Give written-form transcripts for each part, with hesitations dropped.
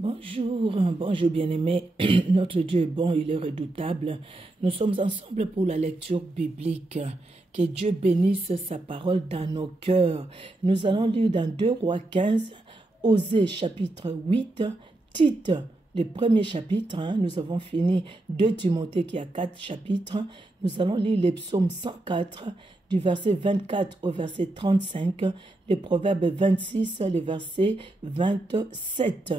Bonjour, bonjour bien-aimés. Notre Dieu est bon, il est redoutable. Nous sommes ensemble pour la lecture biblique. Que Dieu bénisse sa parole dans nos cœurs. Nous allons lire dans 2 Rois 15, Osée chapitre 8, Tite, le premier chapitre. Nous avons fini 2 Timothée qui a 4 chapitres. Nous allons lire les psaumes 104, du verset 24 au verset 35, les proverbes 26, le verset 27.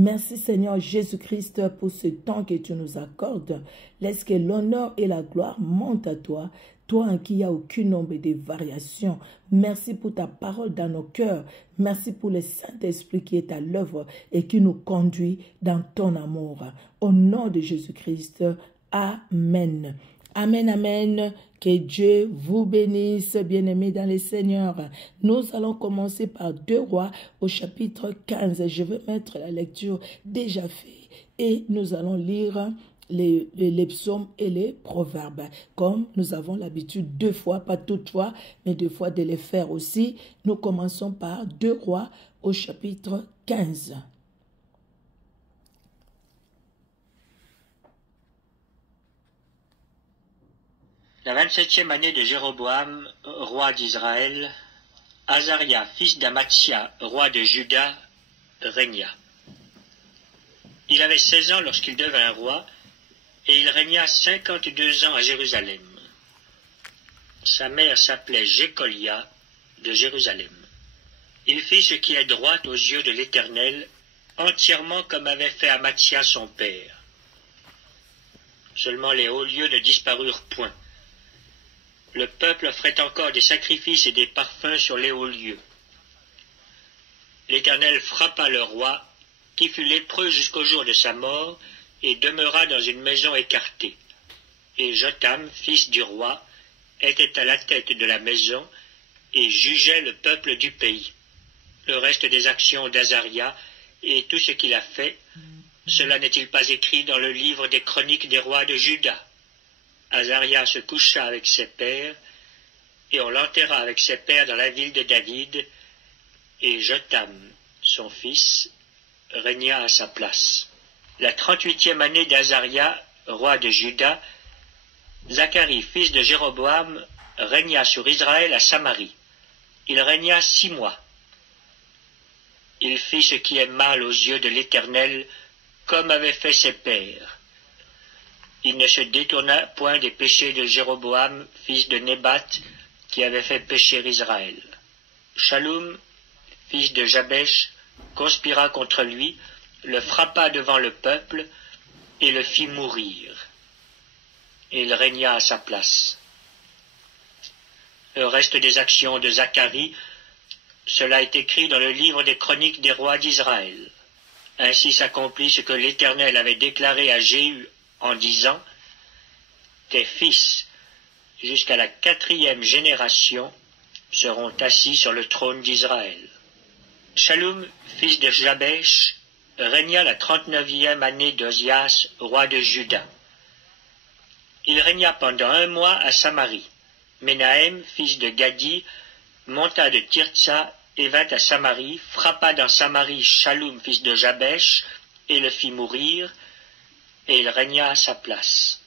Merci Seigneur Jésus-Christ pour ce temps que tu nous accordes. Laisse que l'honneur et la gloire montent à toi, toi en qui il n'y a aucune ombre de variation. Merci pour ta parole dans nos cœurs. Merci pour le Saint-Esprit qui est à l'œuvre et qui nous conduit dans ton amour. Au nom de Jésus-Christ, Amen. Amen, amen. Que Dieu vous bénisse, bien-aimés dans le Seigneur. Nous allons commencer par 2 Rois au chapitre 15. Je vais mettre la lecture déjà faite et nous allons lire les psaumes et les proverbes. Comme nous avons l'habitude 2 fois, pas toutefois, mais 2 fois de les faire aussi. Nous commençons par 2 Rois au chapitre 15. La 27e année de Jéroboam, roi d'Israël, Azaria, fils d'Amathia, roi de Juda, régna. Il avait 16 ans lorsqu'il devint roi, et il régna 52 ans à Jérusalem. Sa mère s'appelait Jécolia de Jérusalem. Il fit ce qui est droit aux yeux de l'Éternel, entièrement comme avait fait Amathia son père. Seulement les hauts lieux ne disparurent point. Le peuple offrait encore des sacrifices et des parfums sur les hauts lieux. L'Éternel frappa le roi, qui fut lépreux jusqu'au jour de sa mort, et demeura dans une maison écartée. Et Jotham, fils du roi, était à la tête de la maison, et jugeait le peuple du pays. Le reste des actions d'Azaria, et tout ce qu'il a fait, cela n'est-il pas écrit dans le livre des chroniques des rois de Juda? Azaria se coucha avec ses pères, et on l'enterra avec ses pères dans la ville de David, et Jotham, son fils, régna à sa place. La 38e année d'Azaria, roi de Juda, Zacharie, fils de Jéroboam, régna sur Israël à Samarie. Il régna 6 mois. Il fit ce qui est mal aux yeux de l'Éternel, comme avaient fait ses pères. Il ne se détourna point des péchés de Jéroboam, fils de Nébat, qui avait fait pécher Israël. Shaloum, fils de Jabesh, conspira contre lui, le frappa devant le peuple, et le fit mourir. Et il régna à sa place. Le reste des actions de Zacharie, cela est écrit dans le livre des chroniques des rois d'Israël. Ainsi s'accomplit ce que l'Éternel avait déclaré à Jéhu, en disant, tes fils, jusqu'à la 4e génération, seront assis sur le trône d'Israël. Shaloum, fils de Jabesh, régna la 39e année d'Ozias, roi de Juda. Il régna pendant 1 mois à Samarie. Menahem, fils de Gadi, monta de Tirtsa et vint à Samarie, frappa dans Samarie Shaloum, fils de Jabesh, et le fit mourir, et il régna à sa place.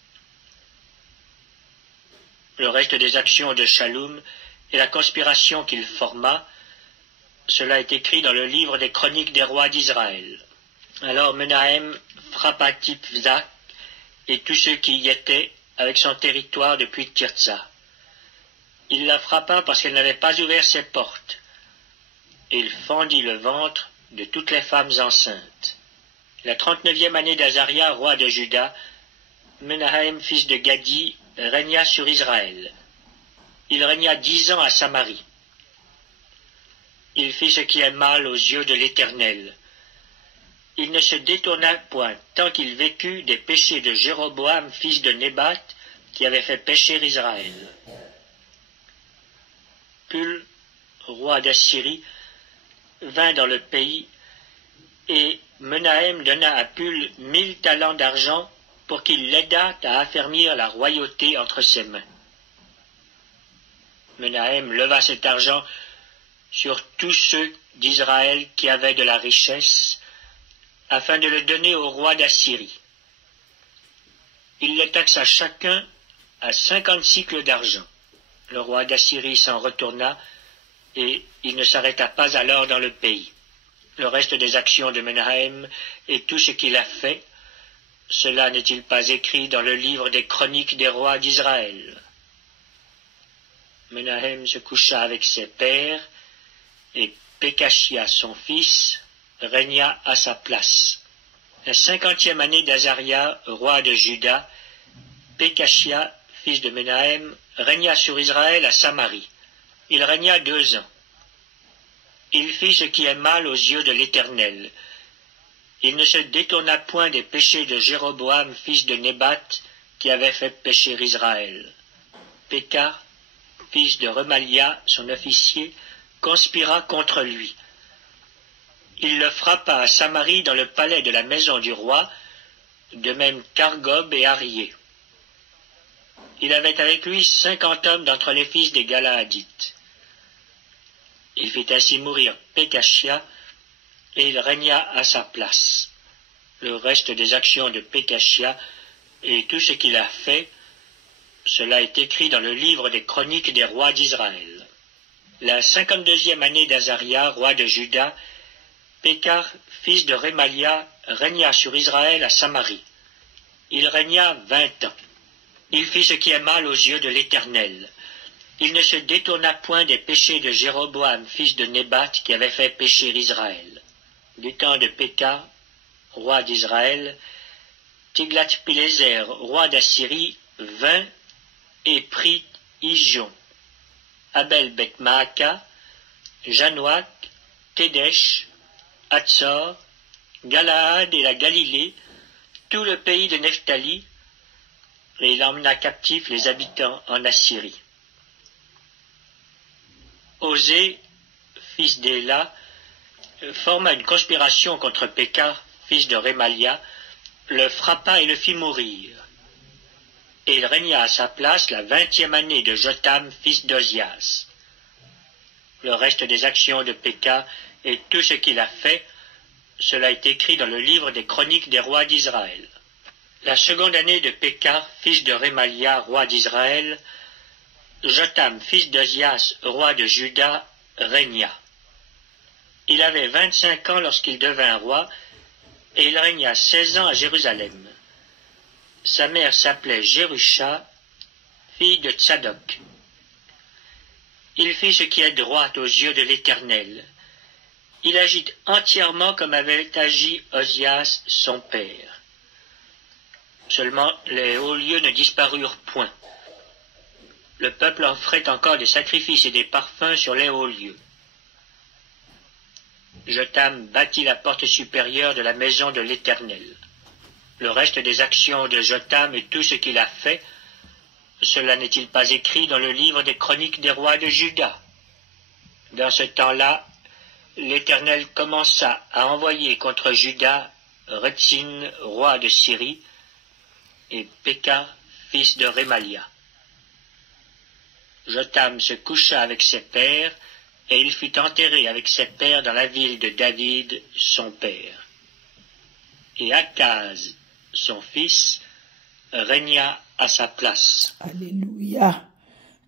Le reste des actions de Shaloum et la conspiration qu'il forma, cela est écrit dans le livre des chroniques des rois d'Israël. Alors Menahem frappa Tiphza et tous ceux qui y étaient avec son territoire depuis Tirtsa. Il la frappa parce qu'elle n'avait pas ouvert ses portes, et il fendit le ventre de toutes les femmes enceintes. La 39e année d'Azaria, roi de Juda, Menahem, fils de Gadi, régna sur Israël. Il régna 10 ans à Samarie. Il fit ce qui est mal aux yeux de l'Éternel. Il ne se détourna point, tant qu'il vécut, des péchés de Jéroboam, fils de Nébat, qui avait fait pécher Israël. Pul, roi d'Assyrie, vint dans le pays, et Menahem donna à Pul 1000 talents d'argent pour qu'il l'aidât à affermir la royauté entre ses mains. Menahem leva cet argent sur tous ceux d'Israël qui avaient de la richesse, afin de le donner au roi d'Assyrie. Il les taxa chacun à 50 cycles d'argent. Le roi d'Assyrie s'en retourna, et il ne s'arrêta pas alors dans le pays. Le reste des actions de Menahem et tout ce qu'il a fait, cela n'est-il pas écrit dans le livre des chroniques des rois d'Israël? Menahem se coucha avec ses pères, et Pékachia, son fils, régna à sa place. La 50e année d'Azaria, roi de Juda, Pékachia, fils de Menahem, régna sur Israël à Samarie. Il régna 2 ans. Il fit ce qui est mal aux yeux de l'Éternel. Il ne se détourna point des péchés de Jéroboam, fils de Nébat, qui avait fait pécher Israël. Péka, fils de Remalia, son officier, conspira contre lui. Il le frappa à Samarie dans le palais de la maison du roi, de même qu'Argob et Arié. Il avait avec lui 50 hommes d'entre les fils des Galaadites. Il fit ainsi mourir Pékachia, et il régna à sa place. Le reste des actions de Pékachia et tout ce qu'il a fait, cela est écrit dans le livre des chroniques des rois d'Israël. La 52e année d'Azaria, roi de Juda, Pékar, fils de Remalia, régna sur Israël à Samarie. Il régna 20 ans. Il fit ce qui est mal aux yeux de l'Éternel. Il ne se détourna point des péchés de Jéroboam, fils de Nébat, qui avait fait pécher Israël. Du temps de Péka, roi d'Israël, Tiglath-Pileser, roi d'Assyrie, vint et prit Ijon, Abel-Beth-Maaka, Janoak, Kédesh, Hatzor, Galaad et la Galilée, tout le pays de Nephtali, et il emmena captifs les habitants en Assyrie. Osée, fils d'Éla, forma une conspiration contre Péka, fils de Remalia, le frappa et le fit mourir. Et il régna à sa place la 20e année de Jotam, fils d'Ozias. Le reste des actions de Péka et tout ce qu'il a fait, cela est écrit dans le livre des chroniques des rois d'Israël. La 2e année de Péka, fils de Remalia, roi d'Israël, Jotam, fils d'Ozias, roi de Juda, régna. Il avait 25 ans lorsqu'il devint roi, et il régna 16 ans à Jérusalem. Sa mère s'appelait Jérusha, fille de Tsadok. Il fit ce qui est droit aux yeux de l'Éternel. Il agit entièrement comme avait agi Ozias, son père. Seulement les hauts lieux ne disparurent point. Le peuple offrait encore des sacrifices et des parfums sur les hauts lieux. Jotam bâtit la porte supérieure de la maison de l'Éternel. Le reste des actions de Jotam et tout ce qu'il a fait, cela n'est-il pas écrit dans le livre des chroniques des rois de Juda? Dans ce temps-là, l'Éternel commença à envoyer contre Juda Retzin, roi de Syrie, et Péka, fils de Remalia. Jotam se coucha avec ses pères, et il fut enterré avec ses pères dans la ville de David, son père. Et Akaz, son fils, régna à sa place. Alléluia.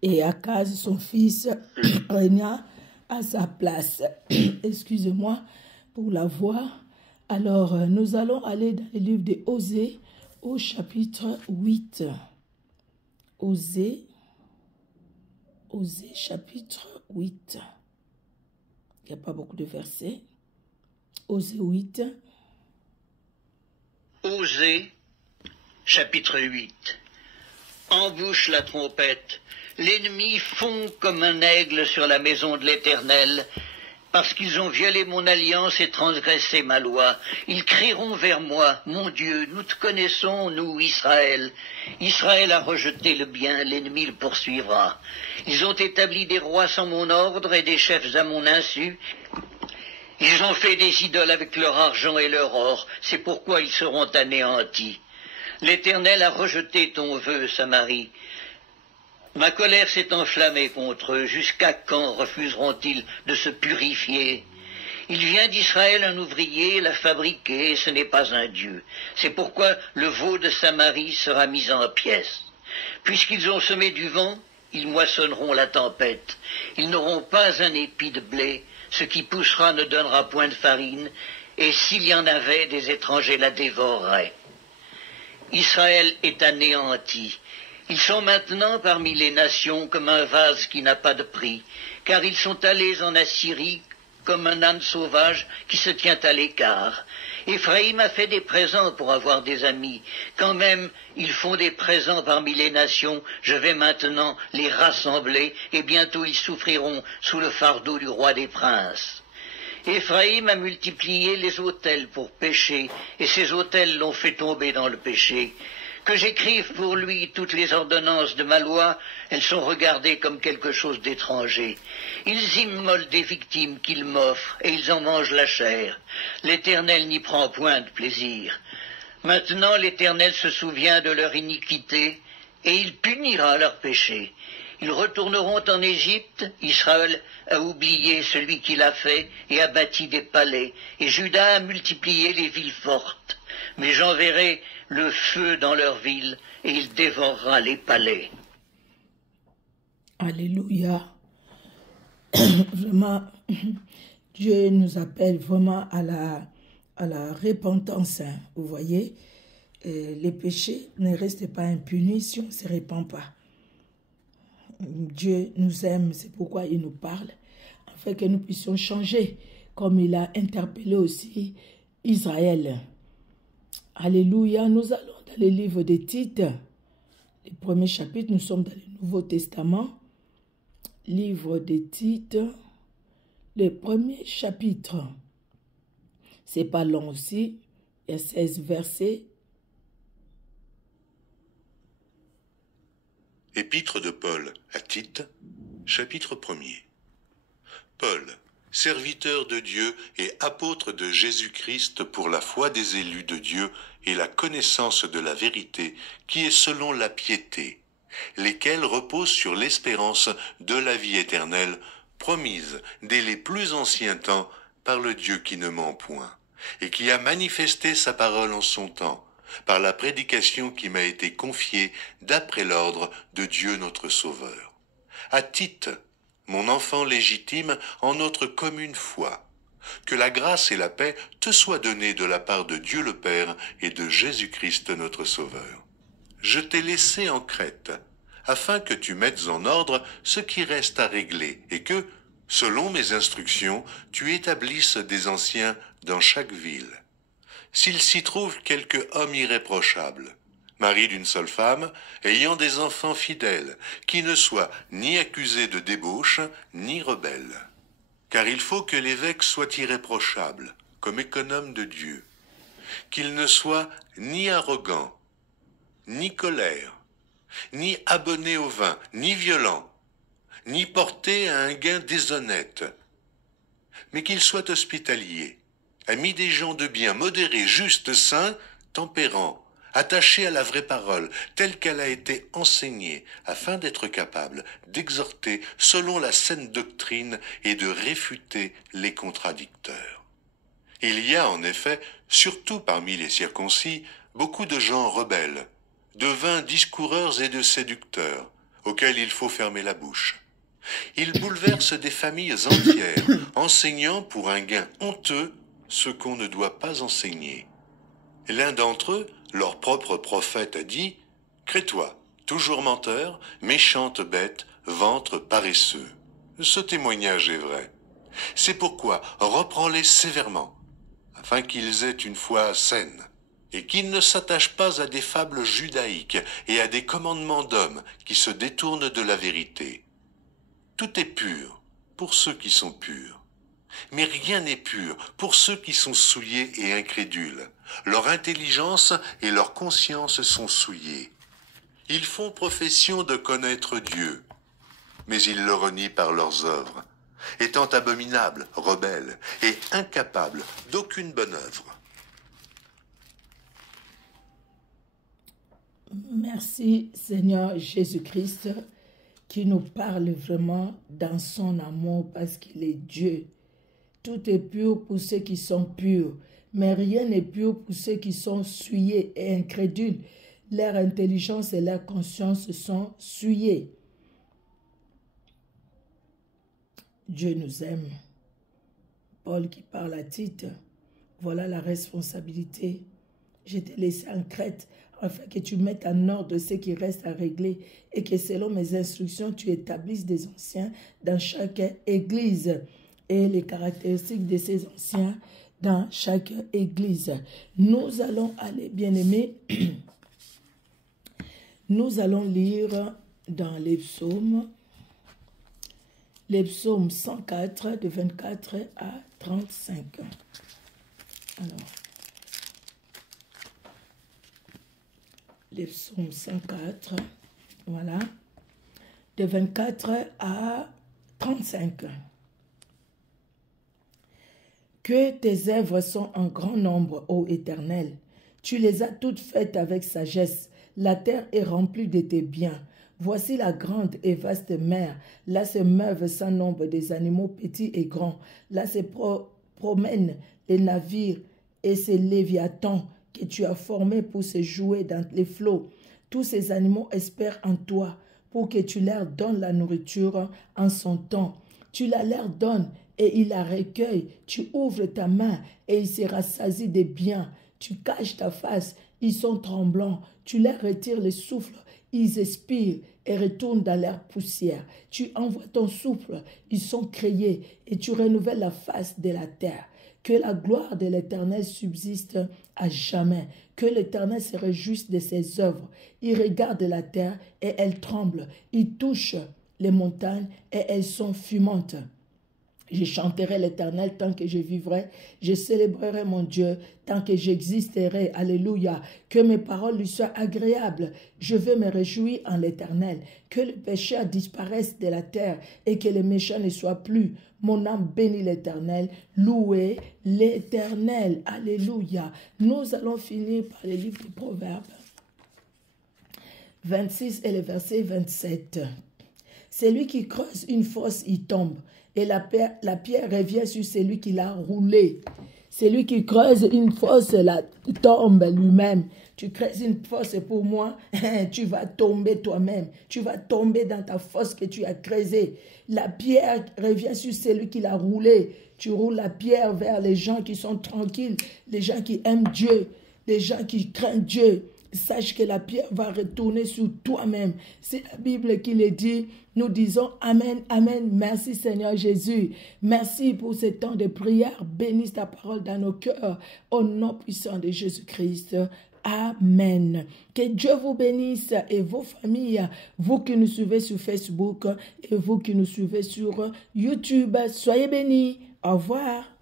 Et Akaz, son fils, régna à sa place. Excusez-moi pour la voix. Alors, nous allons aller dans le livre de Osée au chapitre 8. Osée, chapitre 8. Il n'y a pas beaucoup de versets. Osée 8. Osée, chapitre 8. Embouche la trompette. L'ennemi fond comme un aigle sur la maison de l'Éternel, parce qu'ils ont violé mon alliance et transgressé ma loi. Ils crieront vers moi, mon Dieu, nous te connaissons, nous, Israël. Israël a rejeté le bien, l'ennemi le poursuivra. Ils ont établi des rois sans mon ordre et des chefs à mon insu. Ils ont fait des idoles avec leur argent et leur or, c'est pourquoi ils seront anéantis. L'Éternel a rejeté ton vœu, Samarie. Ma colère s'est enflammée contre eux. Jusqu'à quand refuseront-ils de se purifier? Il vient d'Israël un ouvrier, l'a fabriqué, et ce n'est pas un Dieu. C'est pourquoi le veau de Samarie sera mis en pièces. Puisqu'ils ont semé du vent, ils moissonneront la tempête. Ils n'auront pas un épi de blé, ce qui poussera ne donnera point de farine, et s'il y en avait, des étrangers la dévoreraient. Israël est anéanti. Ils sont maintenant parmi les nations comme un vase qui n'a pas de prix, car ils sont allés en Assyrie comme un âne sauvage qui se tient à l'écart. Éphraïm a fait des présents pour avoir des amis. Quand même, ils font des présents parmi les nations. Je vais maintenant les rassembler, et bientôt ils souffriront sous le fardeau du roi des princes. Éphraïm a multiplié les autels pour pécher, et ces autels l'ont fait tomber dans le péché. Que j'écrive pour lui toutes les ordonnances de ma loi, elles sont regardées comme quelque chose d'étranger. Ils immolent des victimes qu'ils m'offrent, et ils en mangent la chair. L'Éternel n'y prend point de plaisir. Maintenant l'Éternel se souvient de leur iniquité, et il punira leur péché. Ils retourneront en Égypte. Israël a oublié celui qui l'a fait et a bâti des palais, et Juda a multiplié les villes fortes. Mais j'enverrai le feu dans leurs villes, et il dévorera les palais. Alléluia. Vraiment, Dieu nous appelle vraiment à la repentance. Hein. Vous voyez, les péchés ne restent pas impunis si on ne se répand pas. Dieu nous aime, c'est pourquoi il nous parle, afin que nous puissions changer, comme il a interpellé aussi Israël. Alléluia, nous allons dans le livre des Tites, le premier chapitre, nous sommes dans le Nouveau Testament, livre des Tites, le premier chapitre, c'est pas long aussi, il y a 16 versets. Épître de Paul à Tite, chapitre 1er. Paul, serviteur de Dieu et apôtre de Jésus-Christ pour la foi des élus de Dieu et la connaissance de la vérité qui est selon la piété, lesquels reposent sur l'espérance de la vie éternelle, promise dès les plus anciens temps par le Dieu qui ne ment point, et qui a manifesté sa parole en son temps, par la prédication qui m'a été confiée d'après l'ordre de Dieu notre Sauveur. À Tite, mon enfant légitime en notre commune foi, que la grâce et la paix te soient données de la part de Dieu le Père et de Jésus-Christ notre Sauveur. Je t'ai laissé en Crète, afin que tu mettes en ordre ce qui reste à régler, et que, selon mes instructions, tu établisses des anciens dans chaque ville. S'il s'y trouve quelque homme irréprochable, mari d'une seule femme, ayant des enfants fidèles, qui ne soit ni accusé de débauche, ni rebelle. Car il faut que l'évêque soit irréprochable, comme économe de Dieu, qu'il ne soit ni arrogant, ni colère, ni abonné au vin, ni violent, ni porté à un gain déshonnête, mais qu'il soit hospitalier, ami des gens de bien, modéré, juste, saint, tempérant, attaché à la vraie parole, telle qu'elle a été enseignée, afin d'être capable d'exhorter selon la saine doctrine et de réfuter les contradicteurs. Il y a en effet, surtout parmi les circoncis, beaucoup de gens rebelles, de vains discoureurs et de séducteurs, auxquels il faut fermer la bouche. Ils bouleversent des familles entières, enseignant pour un gain honteux ce qu'on ne doit pas enseigner. L'un d'entre eux, leur propre prophète, a dit « Crée-toi, toujours menteur, méchante bête, ventre paresseux ». Ce témoignage est vrai. C'est pourquoi reprends-les sévèrement, afin qu'ils aient une foi saine, et qu'ils ne s'attachent pas à des fables judaïques et à des commandements d'hommes qui se détournent de la vérité. Tout est pur pour ceux qui sont purs. Mais rien n'est pur pour ceux qui sont souillés et incrédules. Leur intelligence et leur conscience sont souillées. Ils font profession de connaître Dieu, mais ils le renient par leurs œuvres, étant abominables, rebelles et incapables d'aucune bonne œuvre. Merci Seigneur Jésus-Christ qui nous parle vraiment dans son amour parce qu'il est Dieu. Tout est pur pour ceux qui sont purs, mais rien n'est pur pour ceux qui sont souillés et incrédules. Leur intelligence et leur conscience sont souillées. Dieu nous aime. Paul qui parle à Tite, voilà la responsabilité. Je t'ai laissé en Crète afin que tu mettes en ordre ce qui reste à régler et que selon mes instructions, tu établisses des anciens dans chaque église et les caractéristiques de ces anciens dans chaque église. Nous allons aller, bien-aimés, nous allons lire dans les psaumes 104, de 24 à 35. Alors, les psaumes 104, voilà, de 24 à 35. Que tes œuvres sont en grand nombre, ô Éternel. Tu les as toutes faites avec sagesse. La terre est remplie de tes biens. Voici la grande et vaste mer. Là se meuvent sans nombre des animaux petits et grands. Là se promènent les navires et ces léviathans que tu as formés pour se jouer dans les flots. Tous ces animaux espèrent en toi pour que tu leur donnes la nourriture en son temps. Tu la leur donnes et ils la recueillent. Tu ouvres ta main et il sera saisi des biens. Tu caches ta face, ils sont tremblants. Tu leur retires le souffle, ils expirent et retournent dans leur poussière. Tu envoies ton souffle, ils sont créés et tu renouvelles la face de la terre. Que la gloire de l'Éternel subsiste à jamais. Que l'Éternel se réjouisse de ses œuvres. Il regarde la terre et elle tremble. Il touche les montagnes et elles sont fumantes. Je chanterai l'Éternel tant que je vivrai. Je célébrerai mon Dieu tant que j'existerai. Alléluia. Que mes paroles lui soient agréables. Je veux me réjouir en l'Éternel. Que le pécheur disparaisse de la terre et que les méchants ne soient plus. Mon âme bénit l'Éternel. Louez l'Éternel. Alléluia. Nous allons finir par le livre des Proverbes 26 et le verset 27. Celui qui creuse une fosse, il tombe. Et la pierre revient sur celui qui l'a roulé. Celui qui creuse une fosse, la tombe lui-même. Tu creuses une fosse pour moi, tu vas tomber toi-même. Tu vas tomber dans ta fosse que tu as creusée. La pierre revient sur celui qui l'a roulé. Tu roules la pierre vers les gens qui sont tranquilles, les gens qui aiment Dieu, les gens qui craignent Dieu. Sache que la pierre va retourner sur toi-même. C'est la Bible qui le dit. Nous disons Amen, Amen. Merci Seigneur Jésus. Merci pour ce temps de prière. Bénisse ta parole dans nos cœurs. Au nom puissant de Jésus-Christ. Amen. Que Dieu vous bénisse et vos familles. Vous qui nous suivez sur Facebook et vous qui nous suivez sur YouTube. Soyez bénis. Au revoir.